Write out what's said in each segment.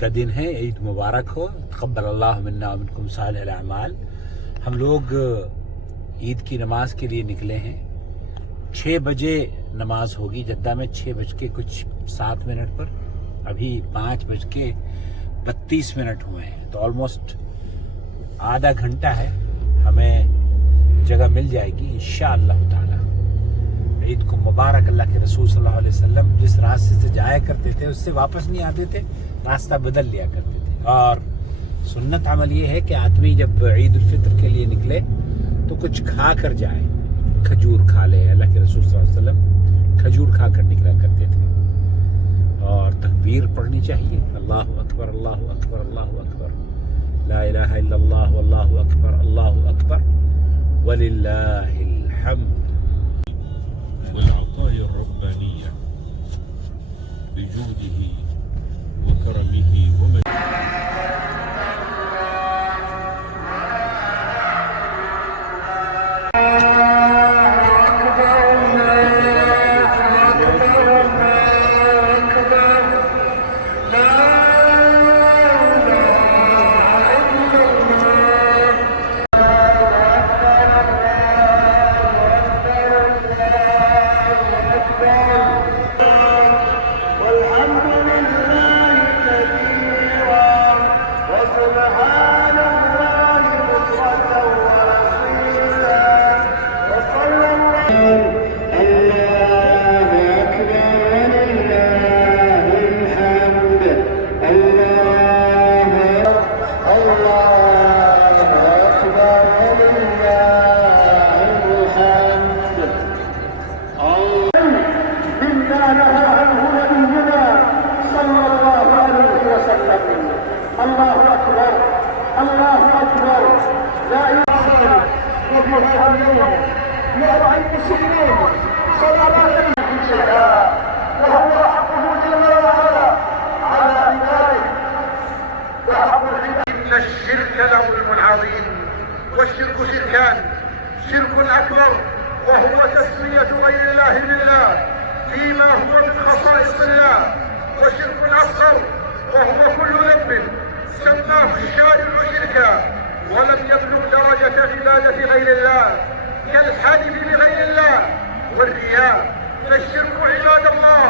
का दिन है। ईद मुबारक हो, तक़ब्बल अल्लाह मिन्ना व मिनकुम सालिहल अमाल। हम लोग ईद की नमाज के लिए निकले हैं। 6 बजे नमाज होगी जद्दा में, 6 बज के कुछ 7 मिनट पर। अभी 5 बज के 32 मिनट हुए हैं, तो ऑलमोस्ट आधा घंटा है, हमें जगह मिल जाएगी इंशाअल्लाह ताला। ईद को मुबारक। अल्लाह के रसूल सल्लल्लाहु अलैहि वसल्लम जिस रास्ते से जाया करते थे उससे वापस नहीं आते थे, रास्ता बदल लिया करते थे। और सुन्नत अमल ये है कि आदमी जब ईद उल फित्र के लिए निकले तो कुछ खा कर जाए, खजूर खा ले। अल्लाह के रसूल सल्लल्लाहु अलैहि वसल्लम खजूर खा कर निकला करते थे। और तकबीर पढ़नी चाहिए, अल्लाहु अकबर अल्लाहु अकबर अल्लाहु अकबर, ला इलाहा इल्लल्लाह वल्लाहु अकबर अल्लाहु अकबर वलिल्लाहिल हम्द। والعطاء الربانية بجوده وكرمه ومن الشرك لظلم عظيم، والشرك شركان: شرك أكبر وهو تسمية غير الله بالله فيما هو من خصائص الله، وشرك أصغر وهو كل ذنب سماه الشارع شركا ولم يبلغ درجة عبادة غير الله، كالحلف بغير الله والرياء. فالشرك عباد الله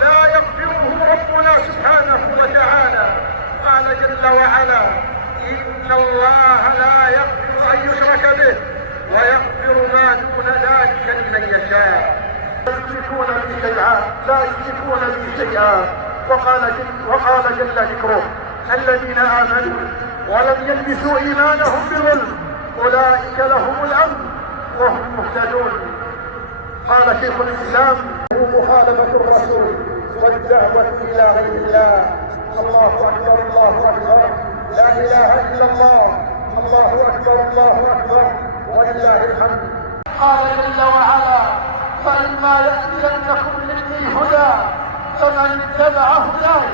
لا يغفره ربنا سبحانه وتعالى. قال جل وعلا: إن الله لا يغفر أن يشرك به ويغفر ما دون ذلك لمن يشاء. لا يشركون به شيئا. وقال جل ذكره: الذين آمنوا ولم يلبسوا إيمانهم بظلم أولئك لهم الأمن وهم مهتدون. قال شيخ الإسلام: مخالفة الرسول والدعوة إلى غير الله. الله أكبر الله أكبر، لا إله إلا الله، الله أكبر الله أكبر ولله الحمد. قال جل وعلا: فإما يأتينكم مني هدى فمن اتبع هداي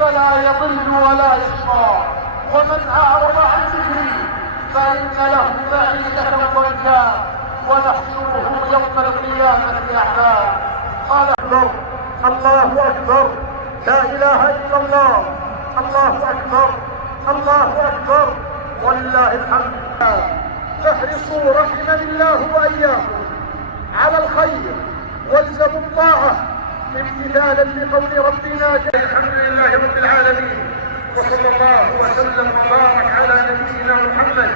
فلا يضل ولا يشقى، ومن أعرض عن ذكري فإن له معيشة ضنكا ونحشره يوم القيامة أعمى. قال: أكبر الله أكبر، لا إله إلا الله، الله أكبر الله أكبر ولله الحمد. فاحرصوا رحمني الله وإياكم على الخير والزموا الطاعة امتثالا لقول ربنا. الحمد لله رب العالمين، وصلى الله وسلم وبارك على نبينا محمد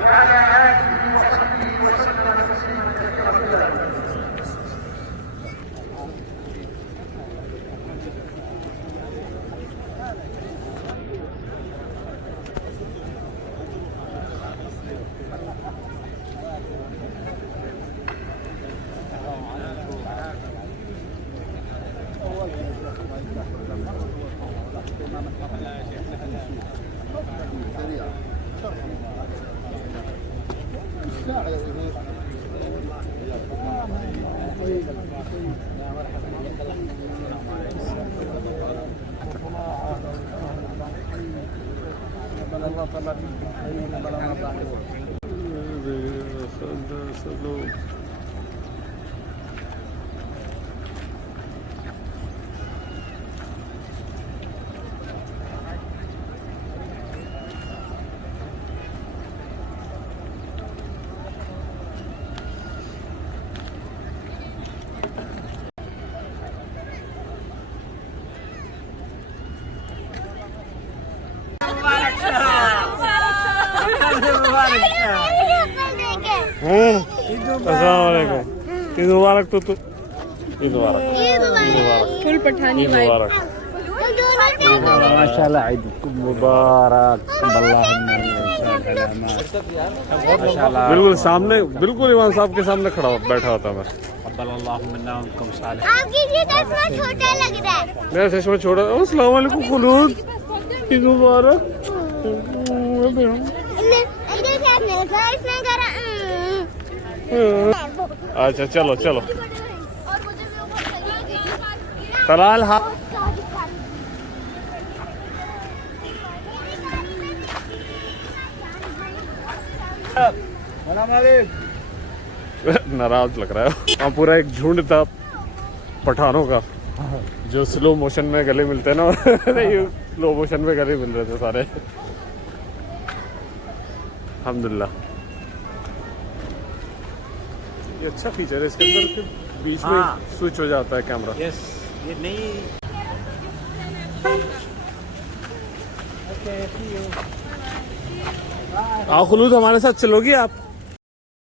وعلى آله وصحبه وسلم تسليما كثيرا. मुबारक अस्सलाम वालेकुम। ईद मुबारक तो ईद मुबारक। फुल पठानी ईद मुबारक। माशाल्लाह ईद मुबारक। माशाल्लाह बिल्कुल सामने, बिल्कुल इमाम साहब के सामने खड़ा बैठा होता मैं। आपकी ये चश्मा छोटा लग रहा है। मेरा चश्मा छोड़ा। अस्सलाम वालेकुम खुलूद, ईद मुबारक। अच्छा चलो चलो तलाल हाँ नाराज लग रहा है। वहाँ पूरा एक झुंड था पठानों का जो स्लो मोशन में गले मिलते हैं ना। स्लो मोशन में गले मिल रहे थे सारे। अल्हम्दुलिल्लाह ये अच्छा फीचर है इसके अंदर कि बीच में हाँ। स्विच हो जाता है कैमरा। यस ये नहीं आओ खुलूद हमारे साथ चलोगी आप?